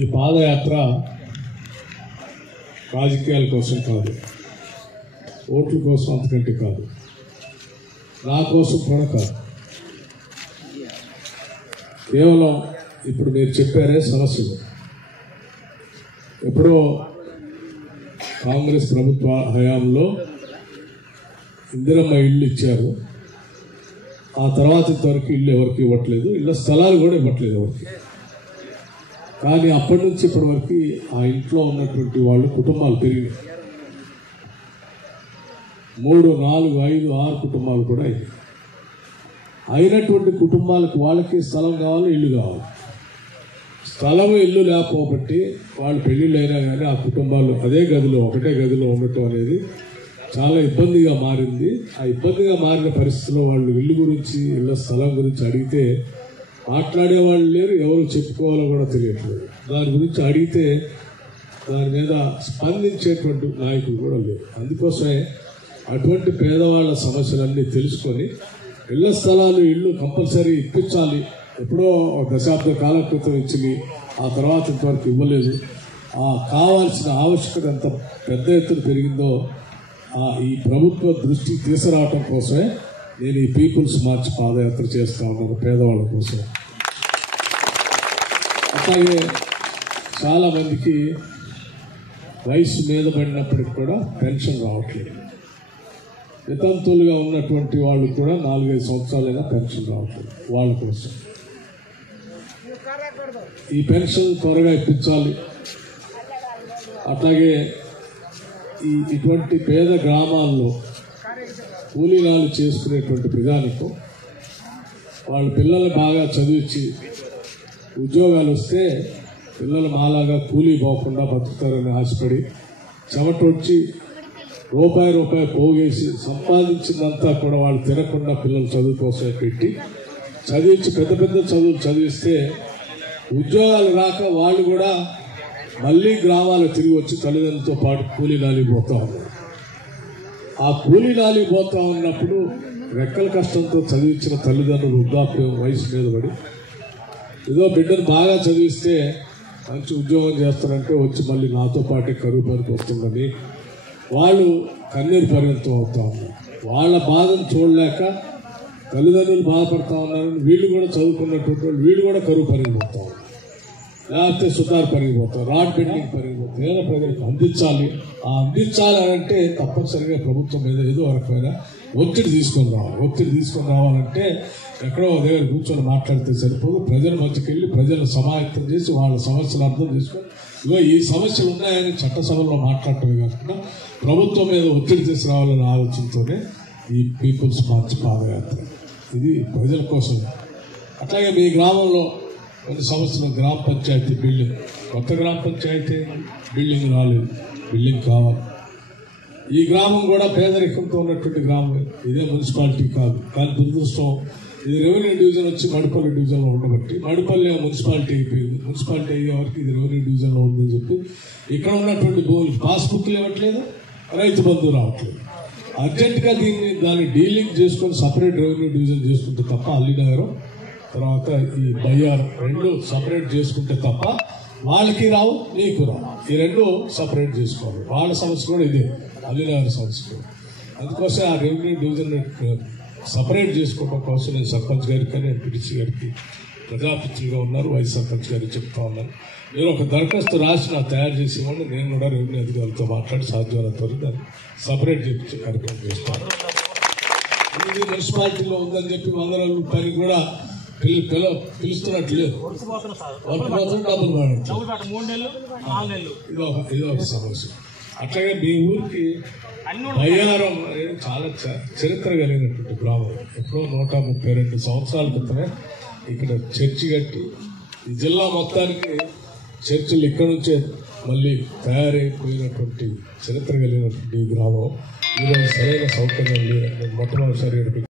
ఈ పాదయాత్ర రాజకీయాల కోసం కాదు, ఓట్ల కోసం అంతకంటే కాదు, నా కోసం కూడా కాదు. కేవలం ఇప్పుడు మీరు చెప్పారే సమస్యలు. ఎప్పుడో కాంగ్రెస్ ప్రభుత్వ హయాంలో ఇందిరమ్మ ఇళ్ళు ఇచ్చారు. ఆ తర్వాత ఇంతవరకు ఇల్లు ఎవరికి ఇవ్వట్లేదు, ఇళ్ళ స్థలాలు కూడా ఇవ్వట్లేదు ఎవరికి. కానీ అప్పటి నుంచి ఇప్పటి వరకు ఆ ఇంట్లో ఉన్నటువంటి వాళ్ళు కుటుంబాలు పెరిగినాయి. 3, 4, 5, 6 కుటుంబాలు కూడా అయినటువంటి కుటుంబాలకు వాళ్ళకి స్థలం కావాలి, ఇల్లు కావాలి. స్థలం ఇల్లు లేకపోబట్టి వాళ్ళు పెళ్ళిళ్ళు అయినా కానీ ఆ కుటుంబాలు అదే గదిలో ఒకటే గదిలో ఉండటం అనేది చాలా ఇబ్బందిగా మారింది. ఆ ఇబ్బందిగా మారిన పరిస్థితిలో వాళ్ళు ఇల్లు గురించి, ఇళ్ళ స్థలం గురించి అడిగితే మాట్లాడేవాళ్ళు లేరు, ఎవరు చెప్పుకోవాలో కూడా తెలియట్లేదు. దాని గురించి అడిగితే దాని మీద స్పందించేటువంటి నాయకులు కూడా లేరు. అందుకోసమే అటువంటి పేదవాళ్ళ సమస్యలన్నీ తెలుసుకొని ఇళ్ల స్థలాలు, ఇళ్ళు కంపల్సరీ ఇప్పించాలి. ఎప్పుడో ఒక దశాబ్ద కాలం క్రితం ఇచ్చింది, ఆ తర్వాత ఇంతవరకు ఇవ్వలేదు. కావాల్సిన ఆవశ్యకత ఎంత పెద్ద ఎత్తున పెరిగిందో ఈ ప్రభుత్వ దృష్టికి తీసుకురావటం కోసమే నేను ఈ పీపుల్స్ మార్చ్ పాదయాత్ర చేస్తా ఉన్నాను, పేదవాళ్ళ కోసం. అట్లాగే చాలామందికి వయసు మీద పడినప్పటికి కూడా పెన్షన్ రావట్లేదు. వితంతులుగా ఉన్నటువంటి వాళ్ళు కూడా 4-5 సంవత్సరాలైనా పెన్షన్ రావట్లేదు. వాళ్ళ కోసం ఈ పెన్షన్ త్వరగా ఇప్పించాలి. అట్లాగే ఇటువంటి పేద గ్రామాల్లో కూలీనాలు చేసుకునేటువంటి ప్రజానికో వాళ్ళ పిల్లలు బాగా చదివించి ఉద్యోగాలు వస్తే పిల్లలు మాలాగా కూలీ పోకుండా బతుకుతారని ఆశపడి చెమటొచ్చి రూపాయి పోగేసి సంపాదించిందంతా కూడా వాళ్ళు తినకుండా పిల్లలు చదువు కోసం పెట్టి చదివించి పెద్ద పెద్ద చదువులు చదివిస్తే ఉద్యోగాలు రాక వాళ్ళు కూడా మళ్ళీ గ్రామాలకు తిరిగి వచ్చి తల్లిదండ్రులతో పాటు కూలీనాలి పోతా ఉన్నారు. ఆ కూలీనాలి పోతా ఉన్నప్పుడు రెక్కల కష్టంతో చదివించిన తల్లిదండ్రులు వృద్ధాప్యం వయసు మీద పడి ఏదో బిడ్డను బాగా చదివిస్తే మంచి ఉద్యోగం చేస్తారంటే వచ్చి మళ్ళీ నాతో పాటే కరువు పనికి వస్తుందని వాళ్ళు కన్నీరు పరిమితం అవుతా ఉన్నారు. వాళ్ళ బాధను చూడలేక తల్లిదండ్రులు బాధపడతా ఉన్నారని వీళ్ళు కూడా చదువుకున్నటువంటి వాళ్ళు వీళ్ళు కూడా కరువు పరిగిపోతా ఉన్నారు, లేకపోతే సుతారు పరిగిపోతారు, రాడ్ బెండింగ్ పరిగిపోతారు. ఏదో ప్రజలకు అందించాలి. అందించాలి అంటే తప్పనిసరిగా ప్రభుత్వం మీద ఏదో రకమైన ఒత్తిడి తీసుకొని రావాలంటే ఎక్కడో దగ్గర కూర్చొని మాట్లాడితే సరిపోదు. ప్రజల మధ్యకి వెళ్ళి ప్రజలను సమాయత్తం చేసి వాళ్ళ సమస్యలు అర్థం చేసుకొని ఇగో ఈ సమస్యలు ఉన్నాయని చట్టసభలో మాట్లాడటమే కాకుండా ప్రభుత్వం మీద ఒత్తిడి తీసుకురావాలనే ఆలోచనతోనే ఈ పీపుల్స్ మార్చ్ పాదయాత్ర. ఇది ప్రజల కోసం. అట్లాగే మీ గ్రామంలో కొన్ని సంవత్సరం గ్రామ పంచాయతీ బిల్డింగ్, కొత్త గ్రామ పంచాయతీ బిల్డింగ్ రాలేదు, బిల్డింగ్ కావాలి. ఈ గ్రామం కూడా పేదరికంతో ఉన్నటువంటి గ్రామం. ఇదే మున్సిపాలిటీ కాదు, కానీ దురదృష్టం ఇది రెవెన్యూ డివిజన్ వచ్చి మడిపల్లి డివిజన్లో ఉండబట్టి మడిపల్లి మున్సిపాలిటీ అయిపోయింది. మున్సిపాలిటీ అయ్యే వరకు ఇది రెవెన్యూ డివిజన్లో ఉందని చెప్పి ఇక్కడ ఉన్నటువంటి భూములు పాస్బుక్లు ఇవ్వట్లేదు, రైతు బంధువు రావట్లేదు. అర్జెంటుగా దాన్ని డీలింగ్ చేసుకొని సపరేట్ రెవెన్యూ డివిజన్ చేసుకుంటే తప్ప అల్లినగరం తర్వాత ఈ బయ్యార్ 2 సపరేట్ చేసుకుంటే తప్ప వాళ్ళకి రావు, నీకు రావు. ఈ 2 సపరేట్ చేసుకోవాలి. వాళ్ళ సమస్య కూడా ఇదే, అల్లినగర్ సమస్య కూడా. అందుకోసం ఆ రెవెన్యూ డివిజన్ సపరేట్ చేసుకోవడం కోసం నేను సర్పంచ్ గారికి కానీ ఎంపీటీసీ గారికి ప్రజాపతిగా ఉన్నారు, వైస్ సర్పంచ్ గారికి చెప్తా ఉన్నాను. మీరు ఒక దరఖాస్తు రాసి నాకు తయారు చేసి ఇవ్వండి, నేను కూడా రెవెన్యూ అధికారులతో మాట్లాడి సాధ్యమైనంత వరకు దాన్ని సపరేట్ చేయించే కార్యక్రమం చేస్తాను. ఇది మున్సిపాలిటీలో ఉందని చెప్పి 100 రూపాయలు కూడా పిలుస్తున్నట్లు లేదు, డబ్బులు ఇది ఒక సమస్య. అట్లాగే మీ ఊరికి బయ్యారం అనేది చాలా చరిత్ర కలిగినటువంటి గ్రామం. ఎప్పుడో 132 సంవత్సరాల క్రితమే ఇక్కడ చర్చి కట్టి ఈ జిల్లా మొత్తానికి చర్చిలు ఇక్కడ నుంచే మళ్ళీ తయారైపోయినటువంటి చరిత్ర కలిగినటువంటి గ్రామం. ఈరోజు సరైన సౌకర్యం లేదు. మొట్టమొదటిసారి